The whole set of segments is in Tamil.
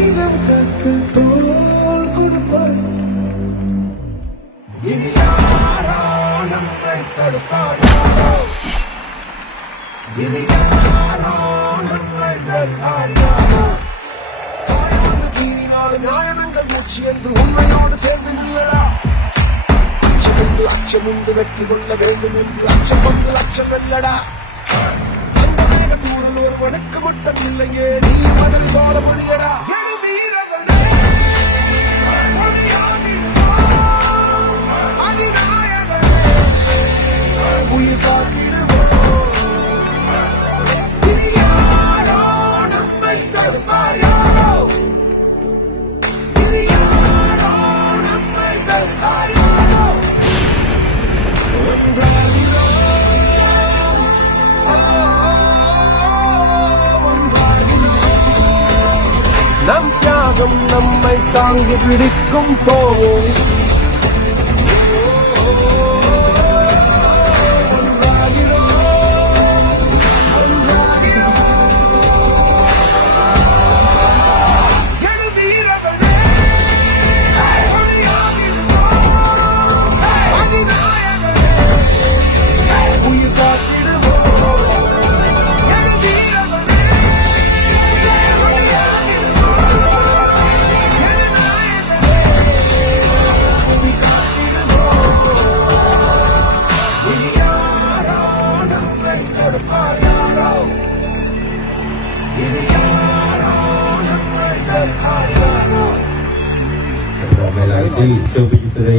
மனிதம் கற்று தோல் கொடுப்பாய். இனி யாரோ நம்மை தடுப்பாரோ? இனி யாரோ நம்மை வெல்வாரோ தாயோடு கீறினால் நியாயங்கள் என்று உண்மையோடு சேர்ந்து நில்லடா. அச்சமுண்டு அச்சமுண்டு வெற்றி கொள்ள வேண்டும் என்று அச்சம் கொண்டு அச்சம் வெல்லடா. ஒரு மட்டும் இல்லையே நீ மதில் போல முடியடா தியாகம் நம்மை தாங்கி பிடிக்கும் போவோம். மேலாளத்தில் சிவபிச்சித்துறை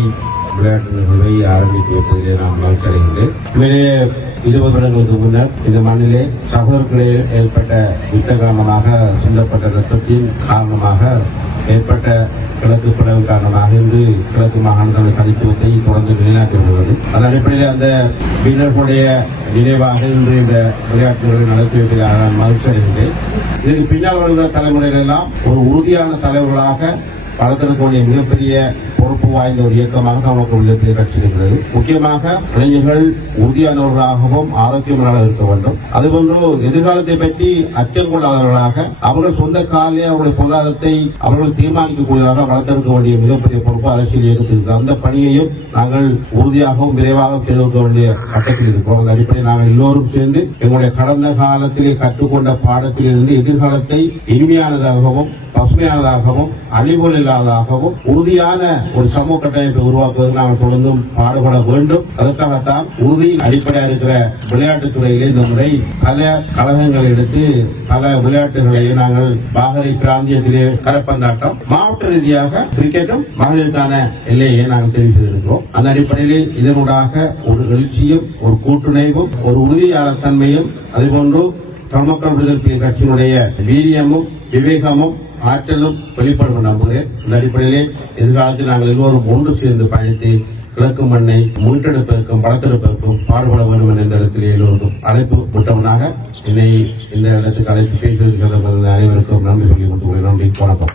விளையாட்டு நிகழ்வை ஆரம்பித்து வைப்பதிலே நாம் மகிழ்ச்சியடைகின்றேன் மேலே இருபது வருடங்களுக்கு முன்னர் இந்த மண்ணிலே சகோதரர்களில் ஏற்பட்ட யுத்த காரணமாக சிந்தப்பட்ட ரத்தத்தின் காரணமாக ஏற்பட்ட கிழக்கு பிளவு காரணமாக இன்று கிழக்கு மாகாணத்தின் தனித்துவத்தை தொடர்ந்து நிலைநாட்டி வருகிறது அதன் அடிப்படையில் அந்த வீரர்களுடைய நினைவாக இன்று இந்த விளையாட்டுகளை நடத்தி வைப்பதாக நான் மகிழ்ச்சி அடைகின்றேன் இதற்கு பின்னால் வருகிற தலைமுறைகள் எல்லாம் ஒரு உறுதியான தலைவர்களாக வளர்த்திருக்கக்கூடிய மிகப்பெரிய பொறுப்பு வாய்ந்த ஒரு இயக்கமாக தமிழக விடுதலை கட்சி இருக்கிறது முக்கியமாக இளைஞர்கள் உறுதியானவர்களாகவும் ஆரோக்கியமானவர்களாக இருக்க வேண்டும். அதுபோன்று எதிர்காலத்தை பற்றி அச்சம் கொள்ளாதவர்களாக அவர்கள் சொந்த காலிலே அவர்களுடைய பொருளாதாரத்தை அவர்கள் தீர்மானிக்கக்கூடியதாக வளர்த்திருக்க வேண்டிய மிகப்பெரிய பொறுப்பு அரசியல் இயக்கத்துக்கு அந்த பணியையும் நாங்கள் உறுதியாகவும் விரைவாக செய்திருக்க வேண்டிய கட்டத்தில் இருக்கிறோம். அந்த அடிப்படையில் நாங்கள் எல்லோரும் சேர்ந்து எங்களுடைய கடந்த காலத்திலே கற்றுக்கொண்ட பாடத்திலிருந்து எதிர்காலத்தை இனிமையானதாகவும் பசுமையானதாகவும் அழிவுகள் இல்லாததாகவும் உறுதியான ஒரு சமூக கட்டமைப்பை உருவாக்குவதற்கு நாங்கள் தொடர்ந்தும் பாடுபட வேண்டும். அதற்காகத்தான் உறுதியின் அடிப்படையாக இருக்கிற விளையாட்டுத் துறையிலே இந்த முறை பல கழகங்கள் எடுத்து பல விளையாட்டுகளை நாங்கள் பாகரை பிராந்தியத்திலே கரப்பந்தாட்டம். மாவட்ட ரீதியாக கிரிக்கெட்டும் மகளிருக்கான எல்லையை நாங்கள் தெரிவித்திருக்கிறோம். அந்த அடிப்படையிலே இதனூடாக ஒரு எழுச்சியும் ஒரு கூட்டுணைவும் ஒரு உறுதியான தன்மையும் அதேபோன்று தமிழ்மக்கள் விடுதலை கட்சியினுடைய வீரியமும் விவேகமும் ஆற்றலும் வெளிப்படும் நம்புகிறேன் இந்த அடிப்படையிலே எதிர்காலத்தில் நாங்கள் எல்லோரும் ஒன்று சேர்ந்து பயணித்து கிழக்கு மண்ணை மீட்டெடுப்பதற்கும் வளர்த்தெடுப்பதற்கும் பாடுபட வேண்டும் என்ற இந்த இடத்திலே எல்லோருக்கும் அழைப்பு விட்டவனாக என்னை இந்த இடத்துக்கு அழைத்து பேசுவதற்கு அனைவருக்கும் நன்றி சொல்லி கொண்டு நன்றி வணக்கம்.